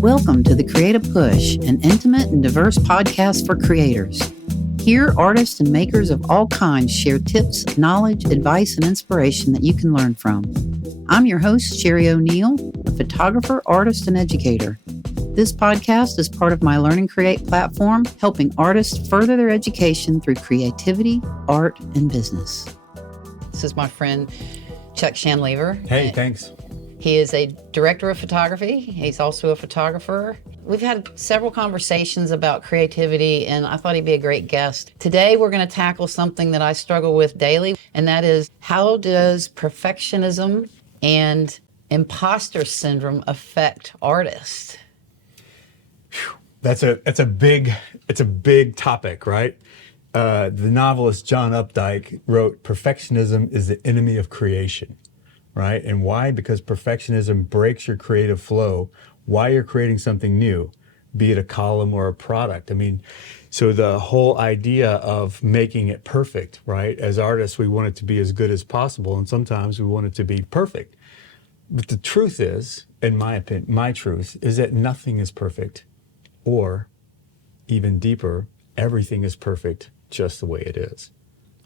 Welcome to The Creative Push, an intimate and diverse podcast for creators. Here, artists and makers of all kinds share tips, knowledge, advice, and inspiration that you can learn from. I'm your host, Sheri Oneal, a photographer, artist, and educator. This podcast is part of my Learn and Create platform, helping artists further their education through creativity, art, and business. This is my friend, Chuck Shanlever. Hey, thanks. He is a director of photography. He's also a photographer. We've had several conversations about creativity, and I thought he'd be a great guest. Today, we're going to tackle something that I struggle with daily, and that is, how does perfectionism and imposter syndrome affect artists? That's a big topic, right? The novelist John Updike wrote, "Perfectionism is the enemy of creation." Right? And why? Because perfectionism breaks your creative flow while you're creating something new, be it a column or a product. I mean, so the whole idea of making it perfect, right? As artists, we want it to be as good as possible, and sometimes we want it to be perfect. But the truth is, in my opinion, my truth is that nothing is perfect, or even deeper, everything is perfect just the way it is,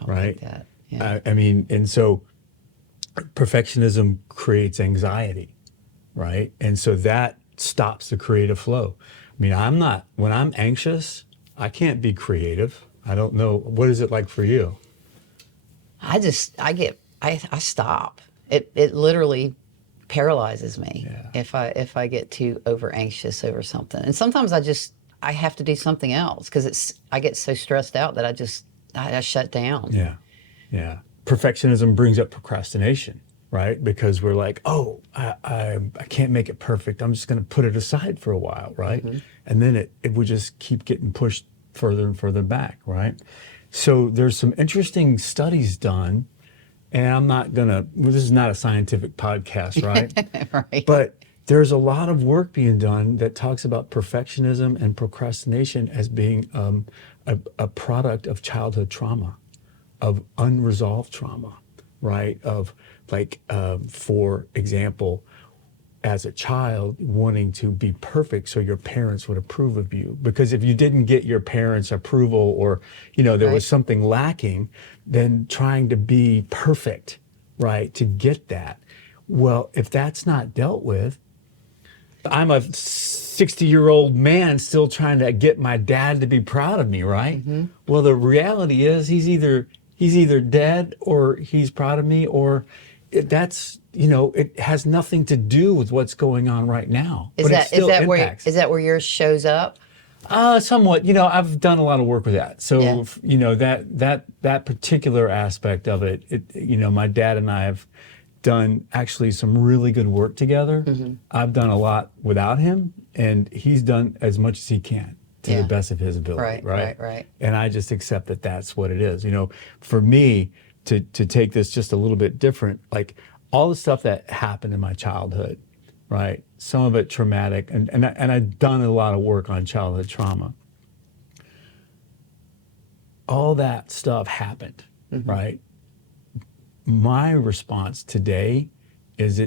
right? Like that. Yeah. I mean, and so perfectionism creates anxiety, right? And so that stops the creative flow. I mean, when I'm anxious, I can't be creative. I don't know. What is it like for you? I stop. It literally paralyzes me if I get too over anxious over something. And sometimes I have to do something else because I get so stressed out that I shut down. Yeah. Perfectionism brings up procrastination, right? Because we're like, oh, I can't make it perfect. I'm just going to put it aside for a while, right? Mm-hmm. And then it would just keep getting pushed further and further back, right? So there's some interesting studies done, and this is not a scientific podcast, right? Right. But there's a lot of work being done that talks about perfectionism and procrastination as being a product of childhood trauma, of unresolved trauma, right? Of like, for example, as a child wanting to be perfect so your parents would approve of you. Because if you didn't get your parents' approval, or, there was something lacking, then trying to be perfect, right, to get that. Well, if that's not dealt with, I'm a 60-year-old man still trying to get my dad to be proud of me, right? Mm-hmm. Well, the reality is he's either dead or he's proud of me, or it has nothing to do with what's going on right now. Is that where yours shows up? Somewhat. I've done a lot of work with that. So, that particular aspect of it, my dad and I have done actually some really good work together. Mm-hmm. I've done a lot without him, and he's done as much as he can to the best of his ability, right? And I just accept that that's what it is. For me to take this just a little bit different, like all the stuff that happened in my childhood, right? Some of it traumatic, and I've done a lot of work on childhood trauma. All that stuff happened, mm-hmm. right? My response today is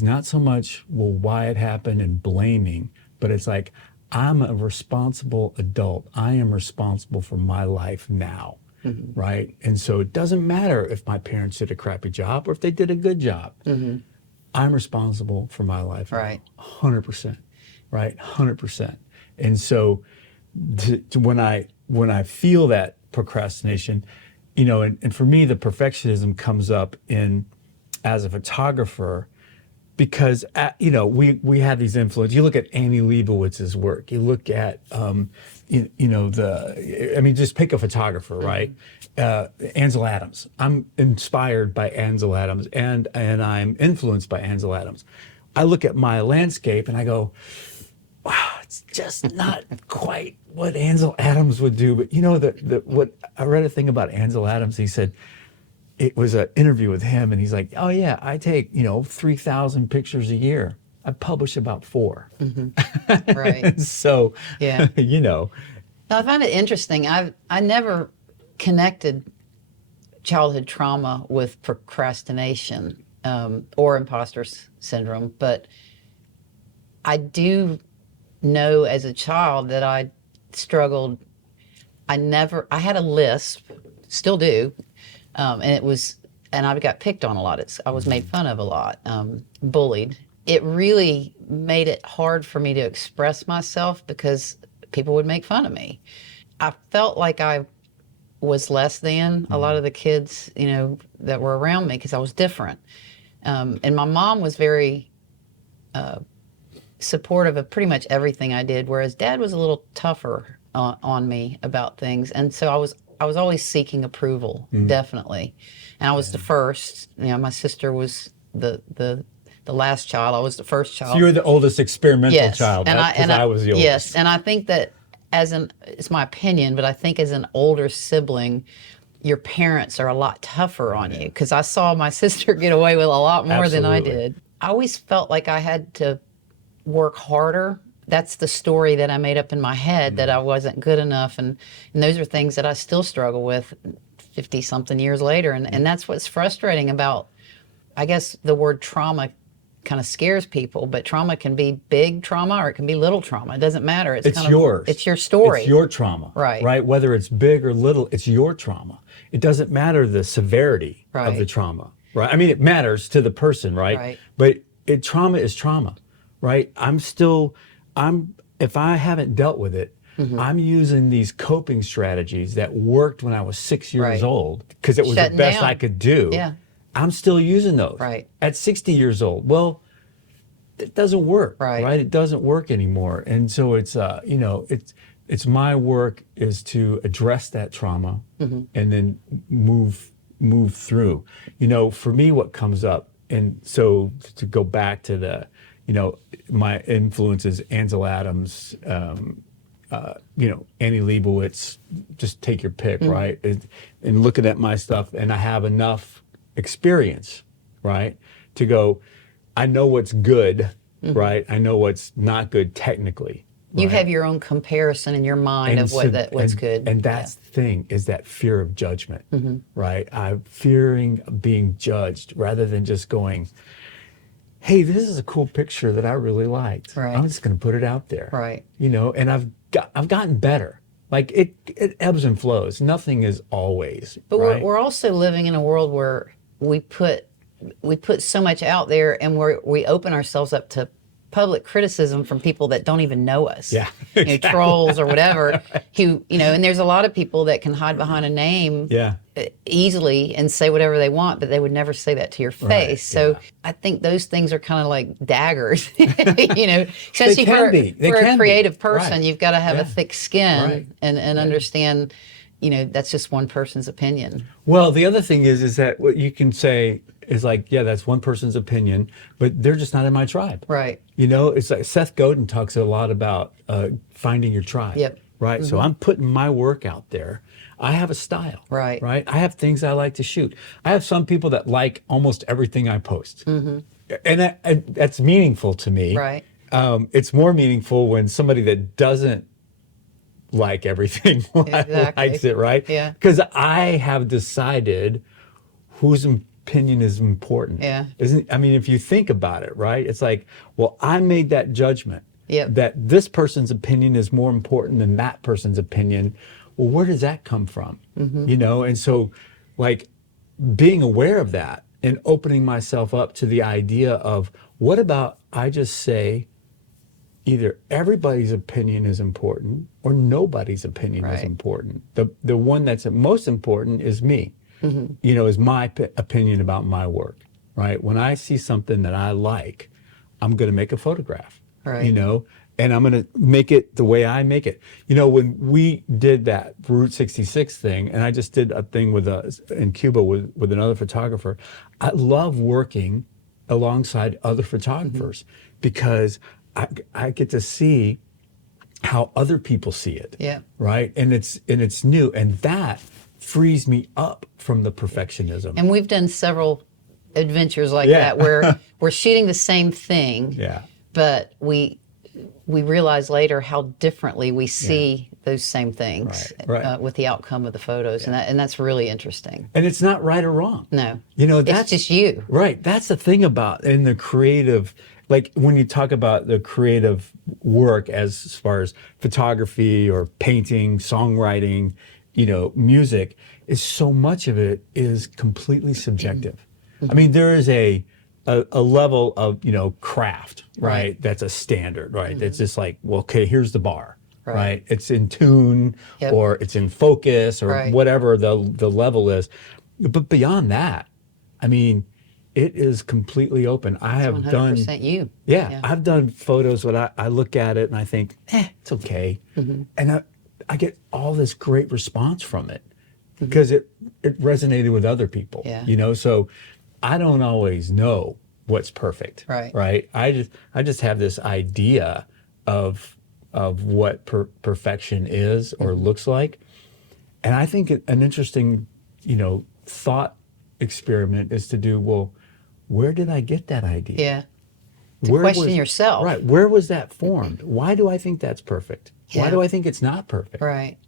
not so much, well, why it happened and blaming, but it's like, I'm a responsible adult. I am responsible for my life now, mm-hmm. right? And so it doesn't matter if my parents did a crappy job or if they did a good job. Mm-hmm. I'm responsible for my life now, 100%, right? 100%. And so when I feel that procrastination, and for me, the perfectionism comes up as a photographer, because we have these influences. You look at Annie Leibovitz's work. You look at just pick a photographer, right? Ansel Adams. I'm inspired by Ansel Adams, and I'm influenced by Ansel Adams. I look at my landscape and I go, wow, it's just not quite what Ansel Adams would do. But what I read a thing about Ansel Adams. He said, it was an interview with him, and he's like, oh yeah, I take 3,000 pictures a year. I publish about 4. Mm-hmm. Right. So, Now, I find it interesting. I never connected childhood trauma with procrastination or imposter syndrome, but I do know as a child that I struggled. I had a lisp, still do, and I got picked on a lot. I was made fun of a lot, bullied. It really made it hard for me to express myself because people would make fun of me. I felt like I was less than a lot of the kids, that were around me because I was different. And my mom was very supportive of pretty much everything I did, whereas Dad was a little tougher on me about things. And so I was always seeking approval, definitely. And I was the first. My sister was the last child. I was the first child. So you were the oldest experimental child, and I was the oldest. Yes, and I think that it's my opinion, but I think as an older sibling, your parents are a lot tougher on you, because I saw my sister get away with a lot more than I did. I always felt like I had to work harder. That's the story that I made up in my head, that I wasn't good enough, and those are things that I still struggle with 50-something years later, and that's what's frustrating about, I guess, the word trauma kind of scares people, but trauma can be big trauma or it can be little trauma. It doesn't matter. It's yours. It's your story. It's your trauma. Right? Whether it's big or little, it's your trauma. It doesn't matter the severity of the trauma. Right? I mean, it matters to the person, right? But trauma is trauma, right? If I haven't dealt with it, I'm using these coping strategies that worked when I was 6 years old because it was the best I could do. Yeah. I'm still using those at 60 years old. Well, it doesn't work, right? It doesn't work anymore. And so it's my work is to address that trauma and then move through. For me, what comes up, and so to go back to my influences, Ansel Adams, Annie Leibovitz, just take your pick, right? And looking at my stuff, and I have enough experience, right, to go, I know what's good, right? I know what's not good technically. Right? You have your own comparison in your mind of what's good. And that's the thing, is that fear of judgment, right? I'm fearing being judged rather than just going, hey, this is a cool picture that I really liked. Right. I'm just going to put it out there. Right. And I've gotten better. Like it ebbs and flows. Nothing is always. But right? we're also living in a world where we put so much out there, and we open ourselves up to public criticism from people that don't even know us. Yeah. Exactly. Trolls or whatever. Who and there's a lot of people that can hide behind a name. Yeah. Easily and say whatever they want, but they would never say that to your face. So I think those things are kind of like daggers, especially for a creative person. You've got to have a thick skin and understand, that's just one person's opinion. Well, the other thing is that what you can say is like, yeah, that's one person's opinion, but they're just not in my tribe. Right. It's like Seth Godin talks a lot about finding your tribe. Yep. Right. So I'm putting my work out there. I have a style. Right. I have things I like to shoot. I have some people that like almost everything I post. And that's meaningful to me. Right. It's more meaningful when somebody that doesn't like everything likes it, right? Yeah. Because I have decided whose opinion is important. Yeah. If you think about it, right? It's like, well, I made that judgment that this person's opinion is more important than that person's opinion. Well, where does that come from? And so, like, being aware of that and opening myself up to the idea of, what about I just say either everybody's opinion is important or nobody's opinion is important. The one that's most important is me, is my opinion about my work, right? When I see something that I like, I'm going to make a photograph, and I'm going to make it the way I make it. When we did that Route 66 thing, and I just did a thing in Cuba with another photographer, I love working alongside other photographers because I get to see how other people see it. Yeah. Right? And it's new, and that frees me up from the perfectionism. And we've done several adventures like that where we're shooting the same thing. Yeah. But we realize later how differently we see those same things with the outcome of the photos, and that's really interesting. And it's not right or wrong. No, that's it's just you. Right. That's the thing about in the creative, like when you talk about the creative work as far as photography or painting, songwriting, music, is so much of it is completely subjective. I mean, there is a level of, craft, right? That's a standard, right? That's just like, well, okay, here's the bar, right? It's in tune, or it's in focus, or whatever the level is. But beyond that, I mean, it is completely open. I have 100% done, you. I've done photos where I look at it and I think, it's okay. And I get all this great response from it because it resonated with other people, so I don't always know what's perfect, right? I just have this idea of what perfection is or looks like. And I think an interesting, thought experiment is to do, well, where did I get that idea? Yeah. To question yourself. Right. Where was that formed? Why do I think that's perfect? Why do I think it's not perfect? Right.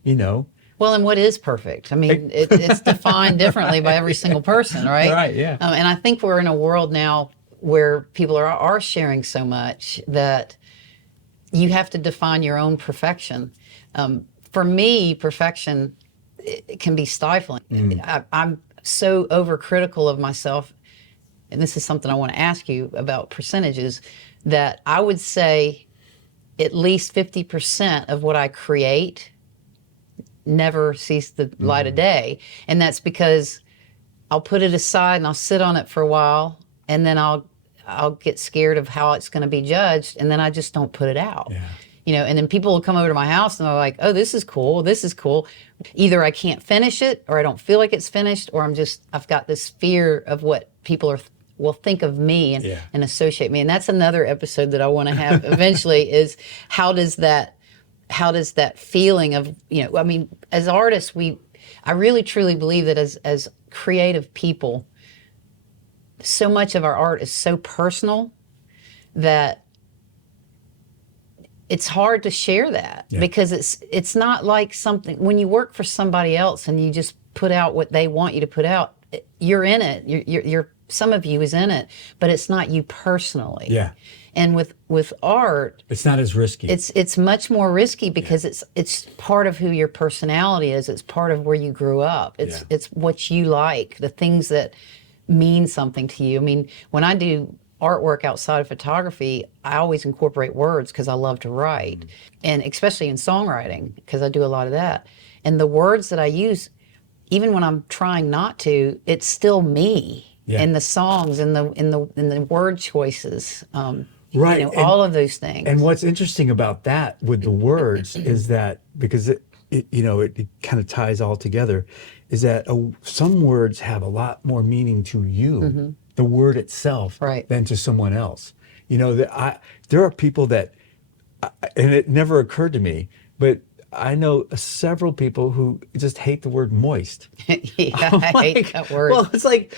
Well, and what is perfect? I mean, it's defined differently by every single person, right? Right, yeah. And I think we're in a world now where people are sharing so much that you have to define your own perfection. For me, perfection it can be stifling. I'm so overcritical of myself, and this is something I want to ask you about percentages, that I would say at least 50% of what I create never sees the light of day. And that's because I'll put it aside and I'll sit on it for a while, and then I'll get scared of how it's going to be judged, and then I just don't put it out. And then people will come over to my house and they're like, oh, this is cool. This is cool. Either I can't finish it, or I don't feel like it's finished, or I've got this fear of what people will think of me and associate me. And that's another episode that I want to have eventually is how does that feeling of, I mean, as artists, I really truly believe that as creative people, so much of our art is so personal that it's hard to share that because it's not like something, when you work for somebody else and you just put out what they want you to put out, you're in it. You're some of you is in it, but it's not you personally. Yeah. And with art, it's not as risky. It's much more risky because it's part of who your personality is. It's part of where you grew up. It's what you like, the things that mean something to you. I mean, when I do artwork outside of photography, I always incorporate words because I love to write, and especially in songwriting because I do a lot of that. And the words that I use, even when I'm trying not to, it's still me in the songs, in the word choices. Right. All of those things. And what's interesting about that with the words is that, because it kind of ties all together, is that some words have a lot more meaning to you, the word itself, than to someone else. There are people that, and it never occurred to me, but I know several people who just hate the word moist. I hate that word. Well, it's like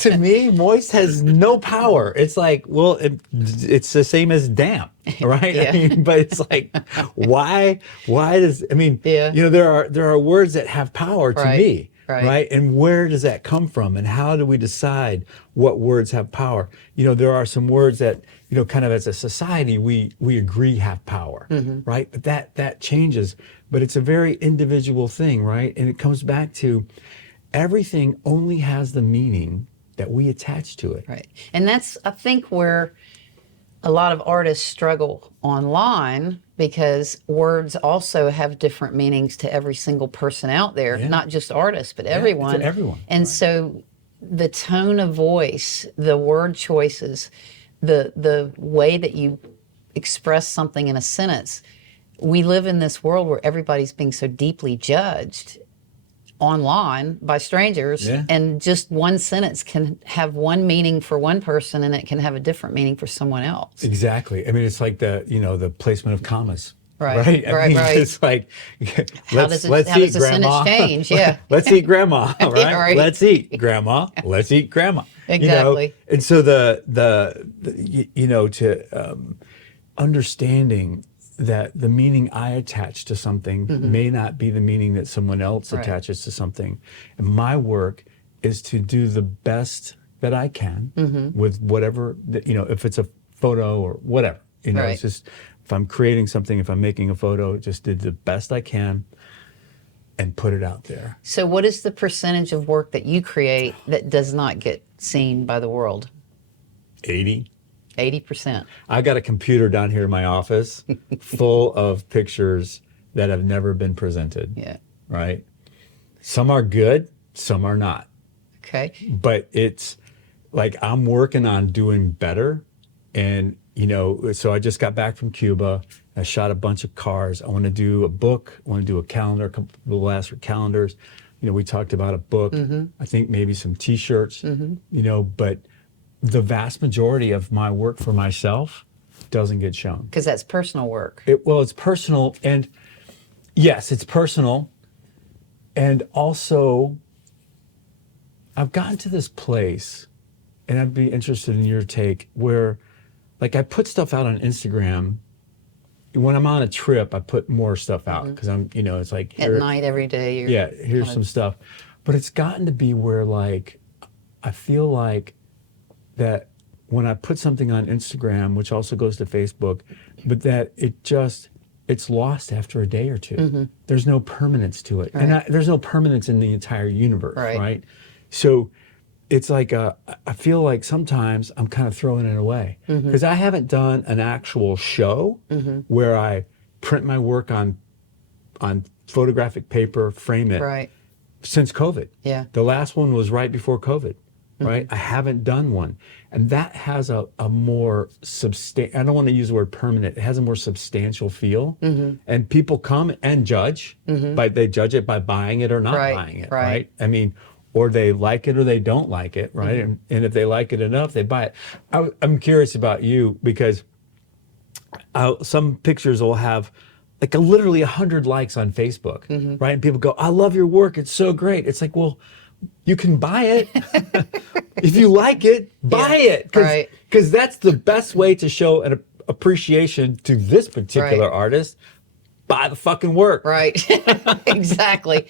to me, moist has no power. It's like, well, it's the same as damp, right? I mean, but it's like, why does, I mean, there are words that have power to me, right? And where does that come from? And how do we decide what words have power? There are some words that, kind of as a society, we agree have power, right? But that changes. But it's a very individual thing, right? And it comes back to everything only has the meaning that we attach to it. Right. And that's, I think, where a lot of artists struggle online, because words also have different meanings to every single person out there, not just artists, but everyone. To everyone. And so the tone of voice, the word choices, the way that you express something in a sentence, we live in this world where everybody's being so deeply judged online by strangers, and just one sentence can have one meaning for one person and it can have a different meaning for someone else. Exactly. I mean, it's like the placement of commas. Right. I mean, it's like, let's eat, grandma. Change? Yeah. Let's eat, grandma. Right? Right. Let's eat, grandma. Let's eat, grandma. Exactly. And so the understanding that the meaning I attach to something may not be the meaning that someone else attaches to something. And my work is to do the best that I can with whatever, if it's a photo or whatever, it's just, If I'm creating something, if I'm making a photo, just did the best I can and put it out there. So what is the percentage of work that you create that does not get seen by the world? 80. 80%. I got a computer down here in my office full of pictures that have never been presented. Yeah. Right? Some are good, some are not. Okay. But it's like I'm working on doing better. And, so I just got back from Cuba. I shot a bunch of cars. I want to do a book. I want to do a calendar, a couple of last calendars. We talked about a book. I think maybe some T-shirts, but the vast majority of my work for myself doesn't get shown. Because that's personal work. It's personal. And yes, it's personal. And also, I've gotten to this place, and I'd be interested in your take, where like I put stuff out on Instagram. When I'm on a trip, I put more stuff out because I'm, it's like at night every day. Here's some stuff. But it's gotten to be where like, I feel like that when I put something on Instagram, which also goes to Facebook, but that it's lost after a day or two. There's no permanence to it. Right. And there's no permanence in the entire universe, Right. right? So it's like, I feel like sometimes I'm kind of throwing it away because I haven't done an actual show where I print my work on photographic paper, frame it, Right. since COVID. Yeah. The last one was right before COVID, right? I haven't done one. And that has a more I don't want to use the word permanent, it has a more substantial feel. And people come and judge, they judge it by buying it or not Right, buying it, right. right? I mean, or they like it or they don't like it, right? And if they like it enough, they buy it. I'm curious about you because some pictures will have like literally 100 likes on Facebook, right? And people go, I love your work, it's so great. It's like, well, you can buy it. If you like it, buy it. Right. Because that's the best way to show an appreciation to this particular Right. artist. Buy the fucking work. Right. Exactly.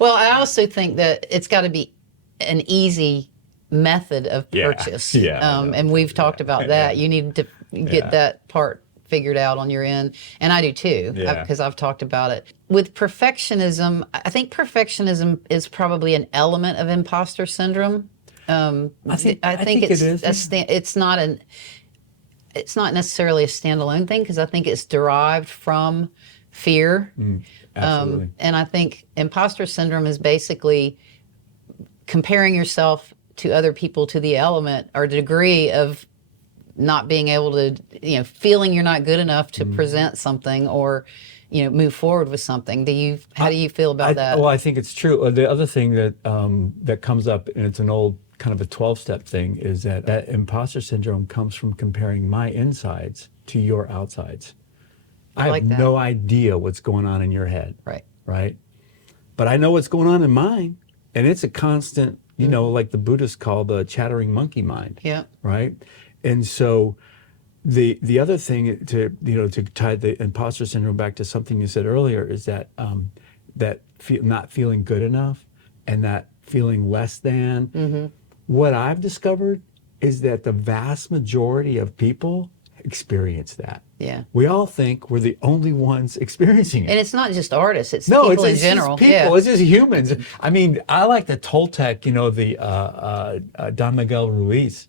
Well, I also think that it's got to be an easy method of purchase. And we've talked about that. You need to get that part figured out on your end. And I do too, because I've talked about it. With perfectionism, I think perfectionism is probably an element of imposter syndrome. I think it's it is. It's not necessarily a standalone thing because I think it's derived from fear. Absolutely. And I think imposter syndrome is basically comparing yourself to other people to the element or degree of not being able to, feeling you're not good enough to present something or, move forward with something. How do you feel about that? Well, I think it's true. The other thing that comes up, and it's an old kind of a 12-step thing, is that imposter syndrome comes from comparing my insides to your outsides. I like have that. no idea what's going on in your head. Right. But I know what's going on in mine. And it's a constant, like the Buddhists call the chattering monkey mind. Yeah. Right. And so the other thing to tie the imposter syndrome back to something you said earlier is that not feeling good enough and that feeling less than. What I've discovered is that the vast majority of people experience that. Yeah. We all think we're the only ones experiencing it. And it's not just artists, it's people in general. It's people, it's just humans. I mean, I like the Toltec, the Don Miguel Ruiz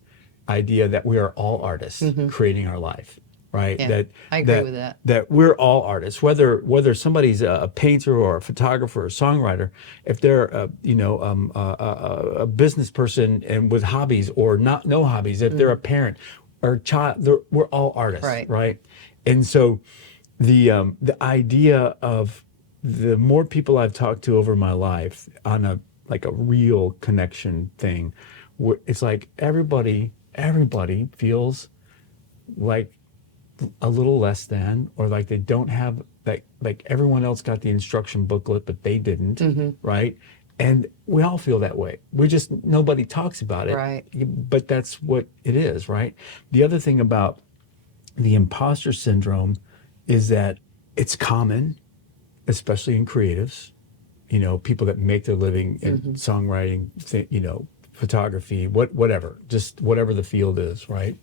idea that we are all artists creating our life, right? Yeah, I agree with that. That we're all artists, whether somebody's a painter or a photographer or a songwriter, if they're a business person and with hobbies or no hobbies, if they're a parent or a child, we're all artists, right? And so the idea of the more people I've talked to over my life on a real connection thing, it's like everybody feels like a little less than, or like they don't have like everyone else got the instruction booklet but they didn't, right? And we all feel that way. Nobody talks about it, right? But that's what it is, right? The other thing about the imposter syndrome is that it's common, especially in creatives, people that make their living in songwriting, photography, whatever, just whatever the field is, right?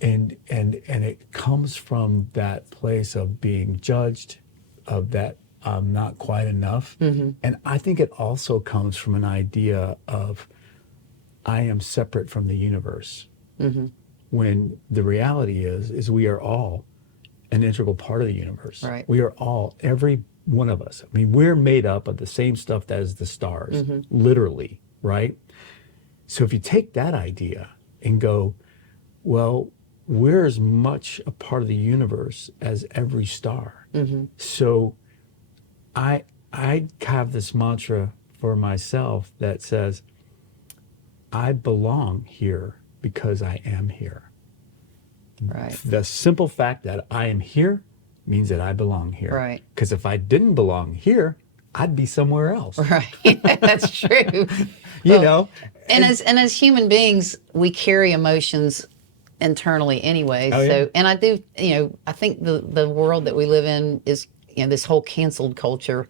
And it comes comes from that place of being judged, of that I'm not quite enough. And I think it also comes from an idea of I am separate from the universe. When the reality is we are all an integral part of the universe. Right. We are all, every one of us. I mean, we're made up of the same stuff as the stars, literally, right? So if you take that idea and go, well, we're as much a part of the universe as every star. So I have this mantra for myself that says, I belong here because I am here. Right. The simple fact that I am here means that I belong here. Right. Because if I didn't belong here, I'd be somewhere else. Right. That's true. You know? And as human beings, we carry emotions internally anyway. Oh, yeah. So, and I do, I think the world that we live in is, this whole canceled culture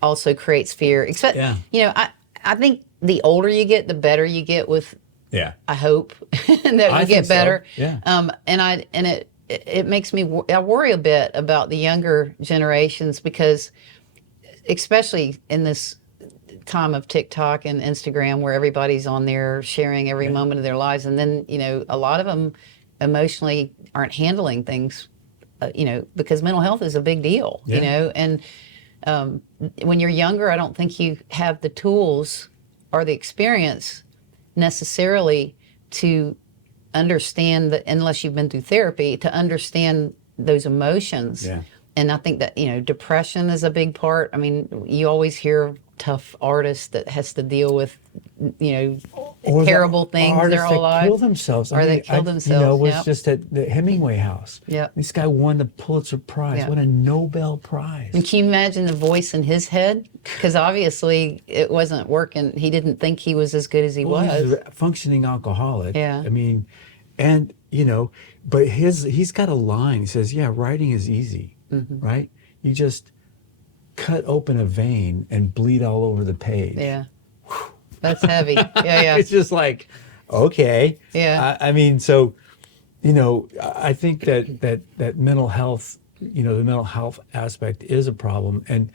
also creates fear. Except, I think the older you get, the better you get with, I hope that you get better. So. Yeah. And it makes me, I worry a bit about the younger generations, because especially in this time of TikTok and Instagram, where everybody's on there sharing every moment of their lives, and then a lot of them emotionally aren't handling things, because mental health is a big deal. And when you're younger, I don't think you have the tools or the experience necessarily to understand that, unless you've been through therapy, to understand those emotions. And I think that depression is a big part. I mean, you always hear tough artists that has to deal with or terrible things their whole life. Kill themselves. They kill themselves. Was just at the Hemingway house. This guy won the Pulitzer Prize. Won a Nobel Prize. And can you imagine the voice in his head? Because obviously it wasn't working. He didn't think he was as good as he was. He's a functioning alcoholic. Yeah. I mean, and but he's got a line. He says, "Writing is easy, right? You just cut open a vein and bleed all over the page." Yeah. That's heavy. Yeah. It's just like, okay. Yeah. I mean, so, I think that mental health, the mental health aspect is a problem. And,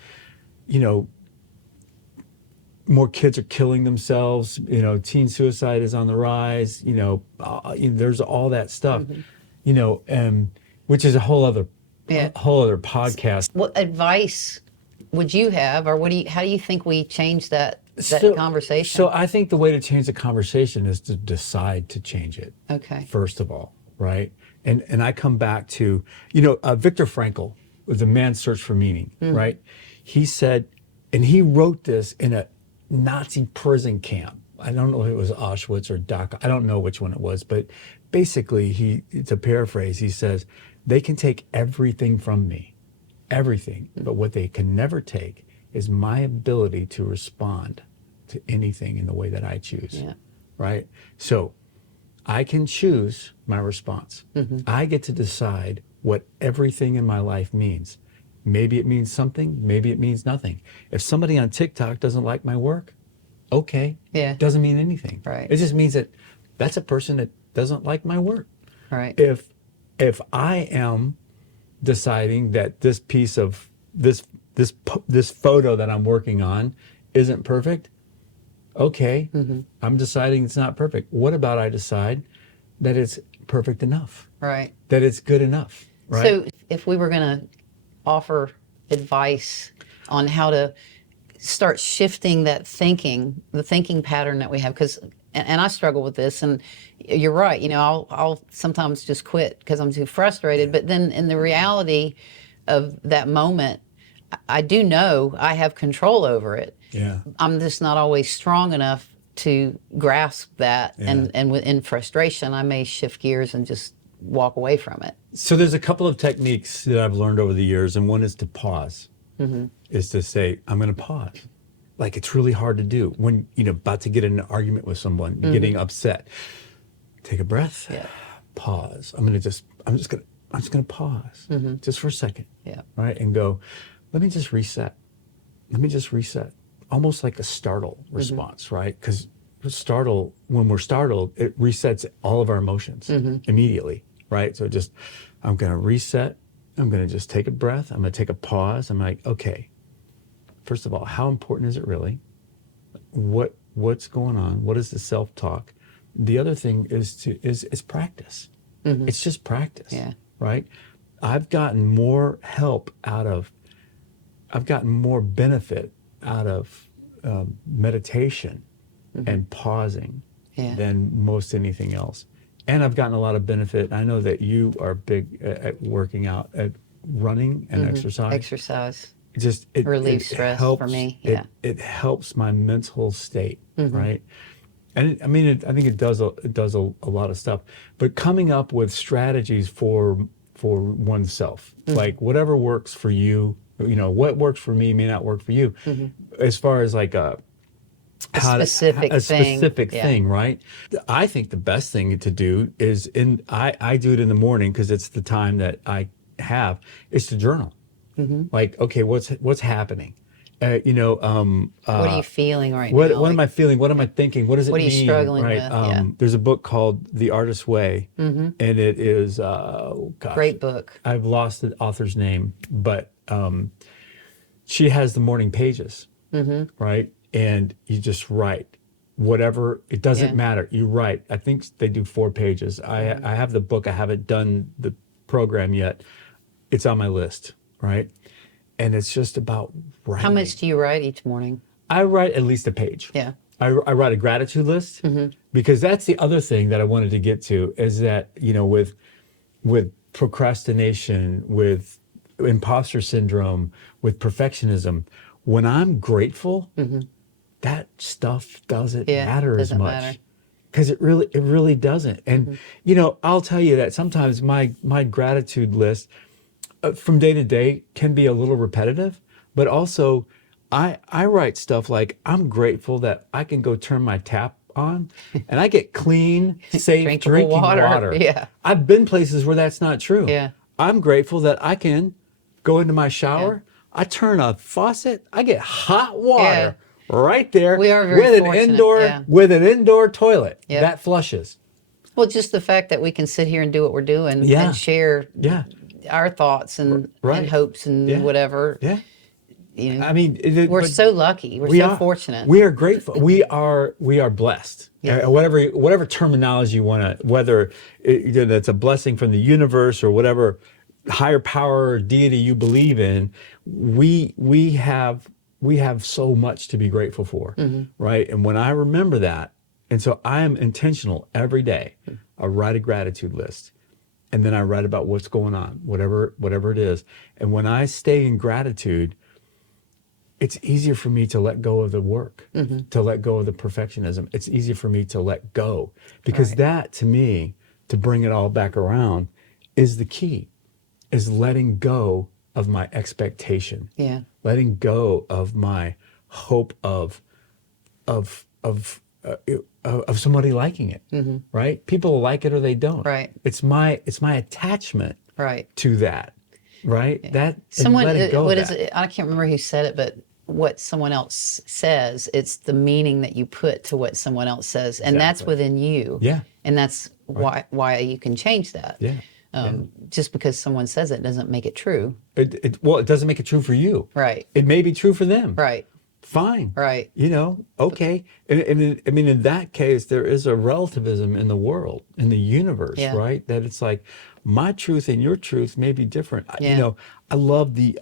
more kids are killing themselves. Teen suicide is on the rise. There's all that stuff, which is a whole other podcast. What advice would you have, or how do you think we change that conversation? So I think the way to change the conversation is to decide to change it. Okay. First of all, right? And I come back to, Viktor Frankl, with The Man's Search for Meaning, right? He said, and he wrote this in a Nazi prison camp. I don't know if it was Auschwitz or Dachau. I don't know which one it was, but basically it's a paraphrase. He says, they can take everything from me, everything, but what they can never take is my ability to respond to anything in the way that I choose, right? So I can choose my response. I get to decide what everything in my life means. Maybe it means something, maybe it means nothing. If somebody on TikTok doesn't like my work, okay, doesn't mean anything. Right. It just means that that's a person that doesn't like my work. Right. If I am deciding that this piece of this photo that I'm working on isn't perfect, okay, I'm deciding it's not perfect. What about I decide that it's perfect enough? Right. That it's good enough, right? So if we were going to offer advice on how to start shifting that thinking, the thinking pattern that we have, because, and I struggle with this, and you're right, I'll sometimes just quit because I'm too frustrated, but then in the reality of that moment, I do know I have control over it. Yeah. I'm just not always strong enough to grasp that, and in frustration, I may shift gears and just walk away from it. So there's a couple of techniques that I've learned over the years, and one is to pause. Is to say, I'm going to pause. Like, it's really hard to do when about to get in an argument with someone, getting upset. Take a breath. Pause. I'm just going to pause just for a second. Right, and go, let me just reset. Almost like a startle response, right? Because when we're startled, it resets all of our emotions immediately. right? So just, I'm going to reset. I'm going to just take a breath. I'm going to take a pause. I'm like, okay, first of all, how important is it really? What's going on? What is the self-talk? The other thing is practice. It's just practice, right? I've gotten more benefit out of meditation and pausing than most anything else. And I've gotten a lot of benefit. I know that you are big at working out, at running and exercise. Exercise. It relieves stress helps, for me. It helps my mental state, right? And I think it does a lot of stuff. But coming up with strategies for oneself, like whatever works for you, what works for me may not work for you, as far as like a specific thing, right? I think the best thing to do is I do it in the morning because it's the time that I have, is to journal. Like, okay, what's happening? What are you feeling right now? What am I feeling? What am I thinking? What does it mean? What are you struggling with? There's a book called The Artist's Way, and it is, great book. I've lost the author's name, but she has the morning pages, right? And you just write whatever, it doesn't matter. You write. I think they do 4 pages. I have the book. I haven't done the program yet. It's on my list, right? And it's just about writing. How much do you write each morning? I write at least a page. Yeah. I write a gratitude list, because that's the other thing that I wanted to get to, is that, with procrastination, with imposter syndrome, with perfectionism, when I'm grateful, that stuff doesn't matter as much. Because it really doesn't. And, I'll tell you that sometimes my gratitude list from day to day can be a little repetitive, but also I write stuff like, I'm grateful that I can go turn my tap on and I get clean, safe drinking water. Yeah. I've been places where that's not true. Yeah. I'm grateful that I can go into my shower, I turn a faucet, I get hot water right there We are very fortunate, with an indoor toilet that flushes. Well, just the fact that we can sit here and do what we're doing and share our thoughts and hopes and whatever. Yeah. I mean, we're so lucky. We're so fortunate. We are grateful. We are blessed. Yes. Whatever terminology you want to, whether that's a blessing from the universe or whatever higher power or deity you believe in, we have so much to be grateful for, right? And when I remember that, and so I am intentional every day. I write a gratitude list. And then I write about what's going on, whatever it is. And when I stay in gratitude, it's easier for me to let go of the work, to let go of the perfectionism. It's easier for me to let go, because that, to me, to bring it all back around, is the key, is letting go of my expectation, letting go of my hope of somebody liking it, right? People like it or they don't. Right. It's my attachment to that, right? Yeah. That someone, letting go what of is that. it? I can't remember who said it, but what someone else says, it's the meaning that you put to what someone else says, and that's within you. Yeah. And that's why you can change that. Yeah. Just because someone says it doesn't make it true. It doesn't make it true for you. Right. It may be true for them. Right. Fine. Right. Okay. And I mean, in that case, there is a relativism in the world, in the universe, right? That it's like, my truth and your truth may be different. I love the,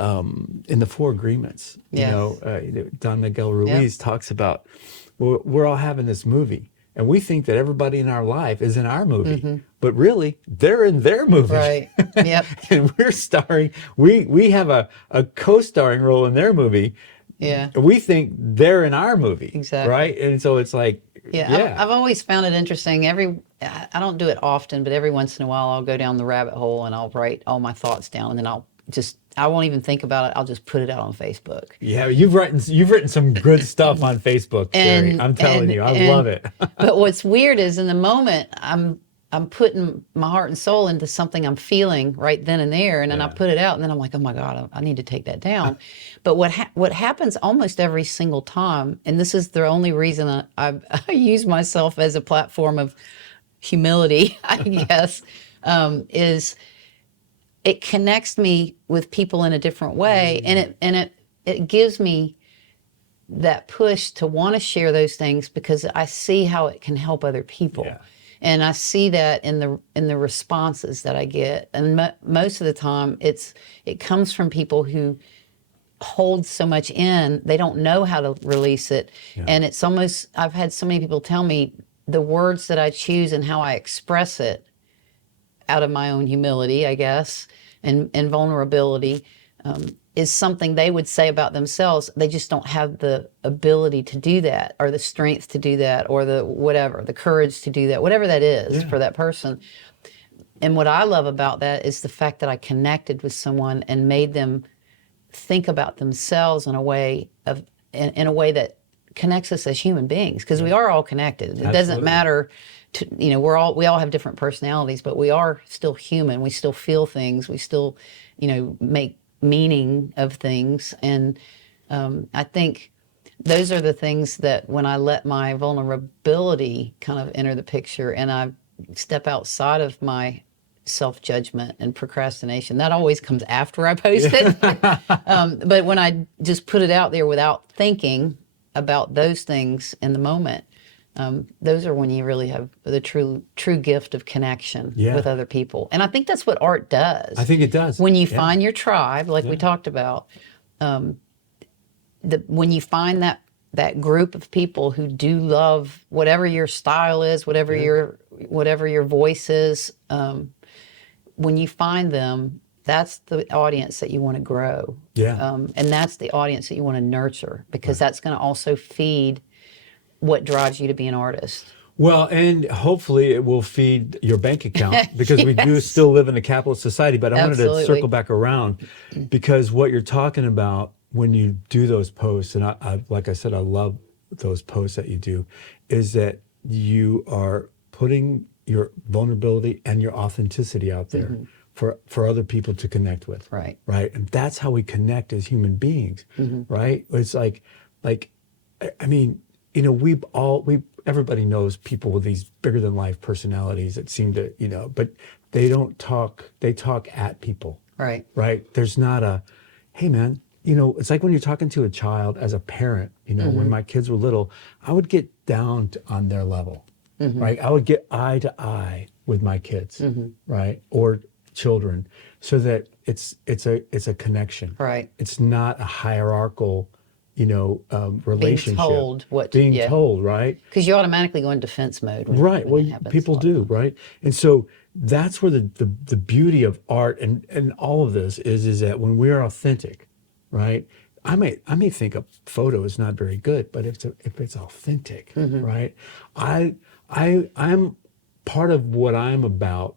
in the 4 Agreements, Don Miguel Ruiz talks about, we're all having this movie, and we think that everybody in our life is in our movie, but really, they're in their movie. Right. Yep. And we're starring, we have a co-starring role in their movie. Yeah. We think they're in our movie. Exactly. Right? And so it's like, I've always found it interesting. I don't do it often, but every once in a while I'll go down the rabbit hole and I'll write all my thoughts down, and then I won't even think about it. I'll just put it out on Facebook. Yeah, you've written some good stuff on Facebook, Sheri. I'm telling you, I love it. But what's weird is, in the moment, I'm putting my heart and soul into something I'm feeling right then and there, and then I put it out, and then I'm like, oh my God, I need to take that down. But what happens almost every single time, and this is the only reason I use myself as a platform of humility, I guess, is it connects me with people in a different way, and it gives me that push to want to share those things because I see how it can help other people. Yeah. And I see that in the responses that I get, and most of the time it comes from people who hold so much in, they don't know how to release it. Yeah. And it's almost, I've had so many people tell me the words that I choose and how I express it out of my own humility, I guess, and vulnerability, is something they would say about themselves. They just don't have the ability to do that, or the strength to do that, or the courage to do that, whatever that is for that person. And what I love about that is the fact that I connected with someone and made them think about themselves in a way that connects us as human beings, because we are all connected. It doesn't matter we all have different personalities, but we are still human. We still feel things. We still, make meaning of things. And I think those are the things that when I let my vulnerability kind of enter the picture and I step outside of my self-judgment and procrastination, that always comes after I post it. But when I just put it out there without thinking about those things in the moment, those are when you really have the true when of connection with other people. And I think that's what art does. I think it does. When you find your tribe, like we talked about, when you find that group of people who do love whatever your style is, whatever your voice is, when you find them, that's the audience that you want to grow. And that's the audience that you want to nurture, because that's going to also feed what drives you to be an artist. Well, and hopefully it will feed your bank account, because we do still live in a capitalist society. But I wanted to circle back around, because what you're talking about when you do those posts, and I like I said, I love those posts that you do, is that you are putting your vulnerability and your authenticity out there for other people to connect with. Right. And that's how we connect as human beings. Right. It's like, I mean, everybody knows people with these bigger than life personalities that seem to, but they don't talk, they talk at people. Right. There's not a, hey man, it's like when you're talking to a child as a parent, when my kids were little, I would get down on their level, right? I would get eye to eye with my kids, right? Or children, so that it's a connection. Right. It's not a hierarchical, relationship. Being told, right? Because you automatically go in defense mode. When people do, right? And so that's where the beauty of art and all of this is that when we're authentic, right? I may think a photo is not very good, but if it's authentic, right? I'm part of what I'm about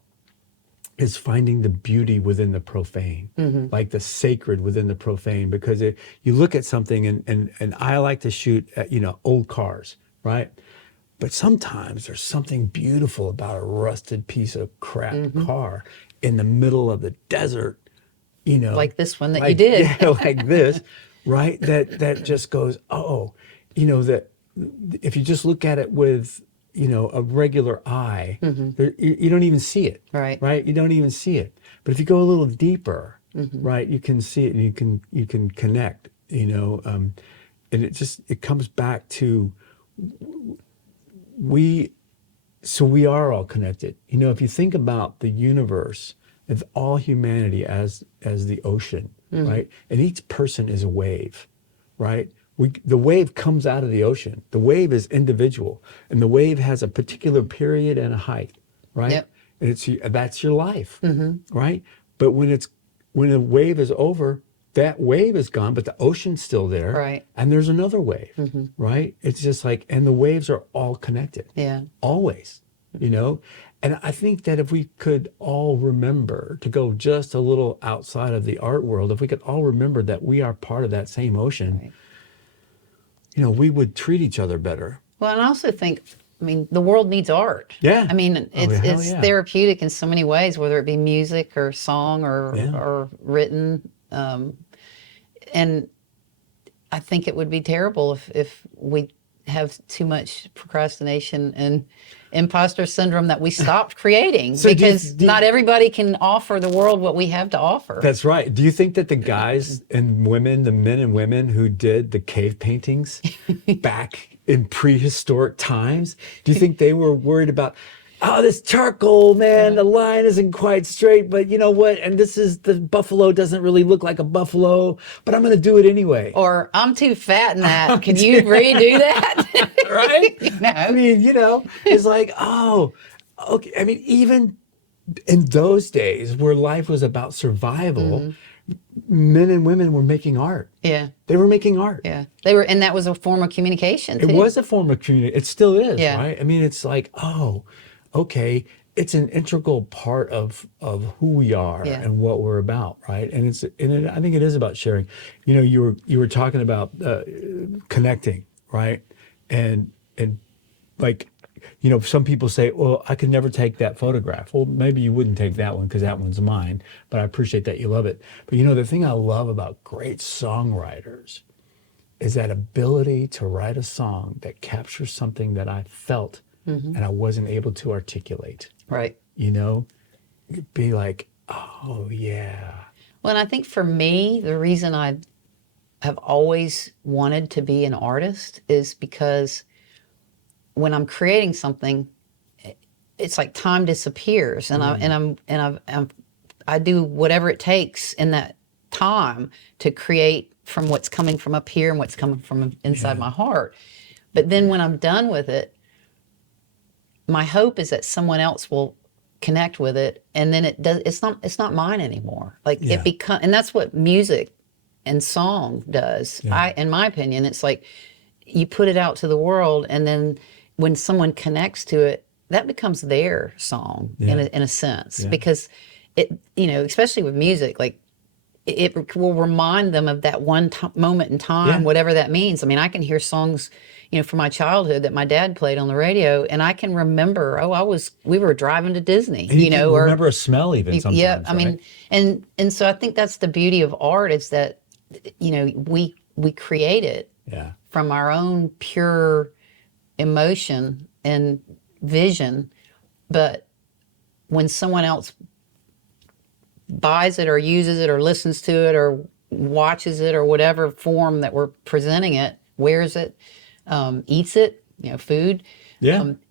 is finding the beauty within the profane, like the sacred within the profane, because you look at something and I like to shoot at, old cars, right? But sometimes there's something beautiful about a rusted piece of crap car in the middle of the desert, like this one that you did. Yeah, like this, right? That just goes, that if you just look at it with, a regular eye, you don't even see it, right? You don't even see it. But if you go a little deeper, right, you can see it and you can connect, and it comes back to we are all connected. If you think about the universe, of all humanity as the ocean, right? And each person is a wave, right? The wave comes out of the ocean. The wave is individual, and the wave has a particular period and a height, right? Yep. And that's your life, right? But when the wave is over, that wave is gone, but the ocean's still there, right? And there's another wave, right? It's just like, and the waves are all connected, always, And I think that if we could all remember to go just a little outside of the art world, if we could all remember that we are part of that same ocean, we would treat each other better. Well, and I also think, the world needs art. Yeah. It's therapeutic in so many ways, whether it be music or song or written. And I think it would be terrible if we have too much procrastination and imposter syndrome that we stopped creating So because not everybody can offer the world what we have to offer. That's right. Do you think that the guys and women, the men and women who did the cave paintings back in prehistoric times, do you think they were worried about, oh, this charcoal, man, the line isn't quite straight, but you know what? And the buffalo doesn't really look like a buffalo, but I'm going to do it anyway. Or I'm too fat in that. Can you redo that? Right? No. I mean, it's like, oh, okay. I mean, even in those days where life was about survival, men and women were making art. Yeah. They were making art. Yeah. And that was a form of communication too. It was a form of community. It still is, Yeah. right? I mean, it's like, oh, okay, it's an integral part of who we are and what we're about, right? And I think it is about sharing. You were talking about connecting, right? And like, some people say, well, I could never take that photograph. Well, maybe you wouldn't take that one because that one's mine, but I appreciate that you love it. But the thing I love about great songwriters is that ability to write a song that captures something that I felt and I wasn't able to articulate. Right. You'd be like, oh, yeah. Well, and I think for me, the reason I have always wanted to be an artist is because when I'm creating something, it's like time disappears, and I do whatever it takes in that time to create from what's coming from up here and what's coming from inside my heart. But then when I'm done with it, my hope is that someone else will connect with it, and then it's not mine anymore. Like it becomes, and that's what music and song does. In my opinion, it's like you put it out to the world, and then when someone connects to it, that becomes their song in a sense, because it, especially with music, like it will remind them of that one moment in time, whatever that means. I mean, I can hear songs, from my childhood that my dad played on the radio, and I can remember, we were driving to Disney, and you can remember a smell even sometimes. Yeah, I mean, and so I think that's the beauty of art, is that, we create it from our own pure emotion and vision, but when someone else buys it or uses it or listens to it or watches it or whatever form that we're presenting it, wears it, eats it, food,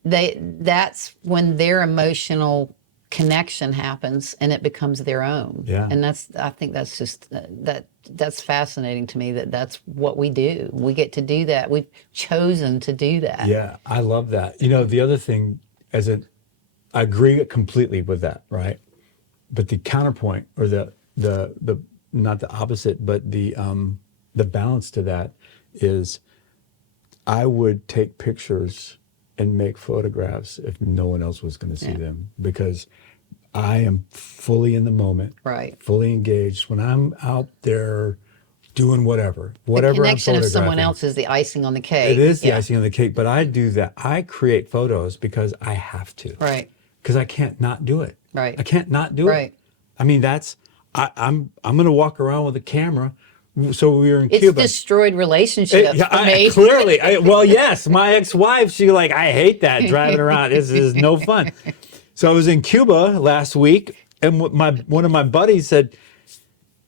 that's when their emotional connection happens and it becomes their own. And I think that's just that's fascinating to me, that's what we do. We get to do that. We've chosen to do that. Yeah, I love that. The other thing, I agree completely with that, right? But the counterpoint, or the not the opposite, but the balance to that is, I would take pictures and make photographs if no one else was going to see them, because I am fully in the moment, right? Fully engaged when I'm out there doing whatever the connection of someone else is the icing on the cake. It is the icing on the cake, but I do that. I create photos because I have to, right? Because I can't not do it, right? I can't not do it. I mean, I'm going to walk around with a camera. So we were in Cuba. It's destroyed relationships for me. Clearly. Well, yes, my ex-wife, she I hate that, driving around. This is no fun. So I was in Cuba last week, and one of my buddies said,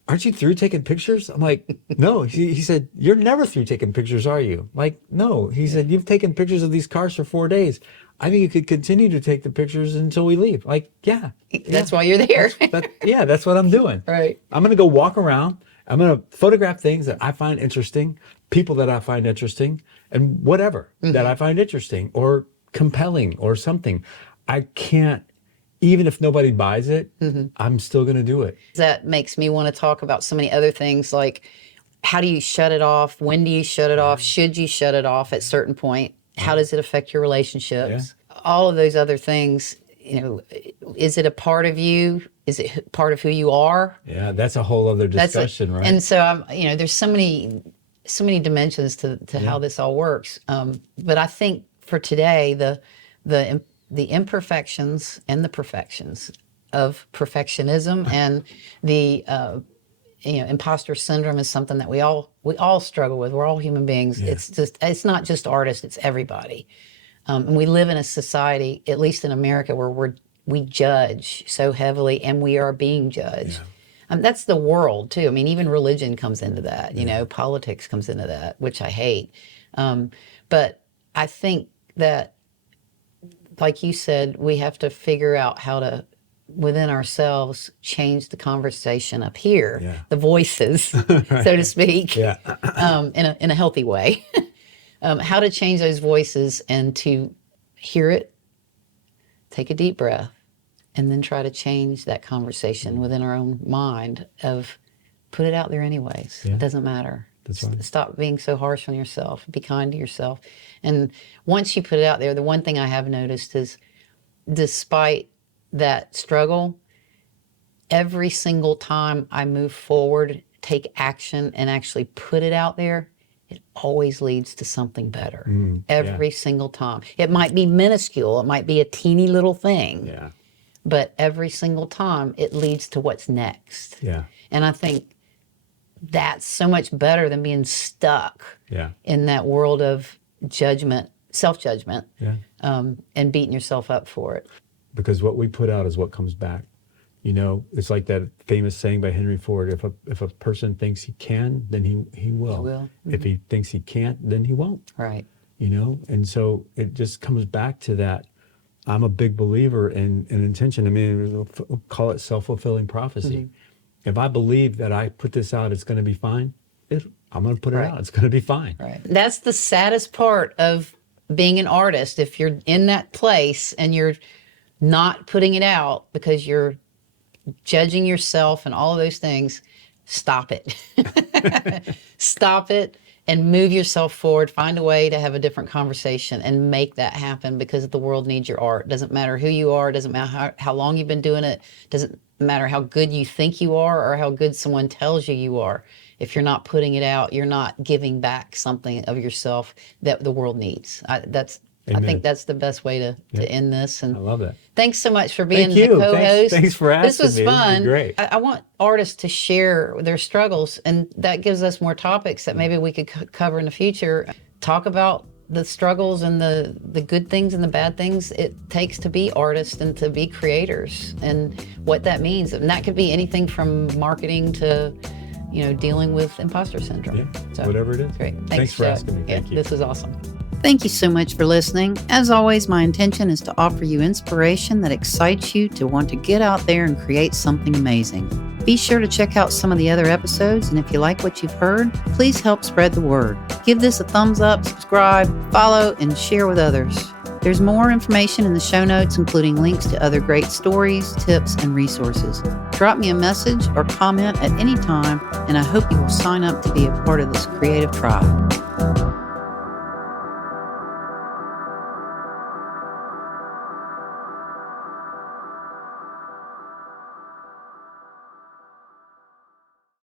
aren't you through taking pictures? I'm like, no. He said, you're never through taking pictures, are you? Like, no. He said, you've taken pictures of these cars for 4 days. I think you could continue to take the pictures until we leave. Like, That's why you're there. That's what I'm doing. Right. I'm going to go walk around. I'm going to photograph things that I find interesting, people that I find interesting, and whatever that I find interesting or compelling or something. I can't, even if nobody buys it, I'm still going to do it. That makes me want to talk about so many other things, like how do you shut it off? When do you shut it off? Should you shut it off at a certain point? How does it affect your relationships? All of those other things, is it a part of you? Is it part of who you are? Yeah, that's a whole other discussion, right? And so, there's so many dimensions to how this all works. But I think for today, the imperfections and the perfections of perfectionism and the imposter syndrome is something that we all struggle with. We're all human beings. Yeah. It's not just artists, it's everybody. And we live in a society, at least in America, where we judge so heavily, and we are being judged. Yeah. That's the world too. I mean, even religion comes into that, politics comes into that, which I hate. But I think that, like you said, we have to figure out how to, within ourselves, change the conversation up here, the voices, right. so to speak, in a healthy way. How to change those voices and to hear it, take a deep breath, and then try to change that conversation within our own mind of put it out there anyways. It doesn't matter. That's right. Stop being so harsh on yourself. Be kind to yourself. And once you put it out there, the one thing I have noticed is, despite that struggle, every single time I move forward, take action, and actually put it out there, it always leads to something better. Every single time. It might be minuscule. It might be a teeny little thing. Yeah. But every single time, it leads to what's next. Yeah. And I think that's so much better than being stuck in that world of judgment, self-judgment, and beating yourself up for it. Because what we put out is what comes back. It's like that famous saying by Henry Ford: if a person thinks he can, then he will. He will. Mm-hmm. If he thinks he can't, then he won't. Right. And so it just comes back to that. I'm a big believer in intention. I mean, we'll call it self-fulfilling prophecy. Mm-hmm. If I believe that I put this out, it's going to be fine, I'm going to put it out. It's going to be fine. Right. That's the saddest part of being an artist. If you're in that place and you're not putting it out because you're judging yourself and all of those things, stop it. Stop it and move yourself forward. Find a way to have a different conversation and make that happen, because the world needs your art. Doesn't matter who you are. Doesn't matter how long you've been doing it. Doesn't matter how good you think you are or how good someone tells you are. If you're not putting it out, you're not giving back something of yourself that the world needs. I think that's the best way to end this. And I love that. Thanks so much for being the co-host. Thanks for asking me. This was fun. Great. I want artists to share their struggles, and that gives us more topics that maybe we could cover in the future. Talk about the struggles and the good things and the bad things it takes to be artists and to be creators, and what that means. And that could be anything from marketing to dealing with imposter syndrome. Yeah, so, whatever it is. Great. Thanks for asking me. Thank you. This is awesome. Thank you so much for listening. As always, my intention is to offer you inspiration that excites you to want to get out there and create something amazing. Be sure to check out some of the other episodes, and if you like what you've heard, please help spread the word. Give this a thumbs up, subscribe, follow, and share with others. There's more information in the show notes, including links to other great stories, tips, and resources. Drop me a message or comment at any time, and I hope you will sign up to be a part of this creative tribe.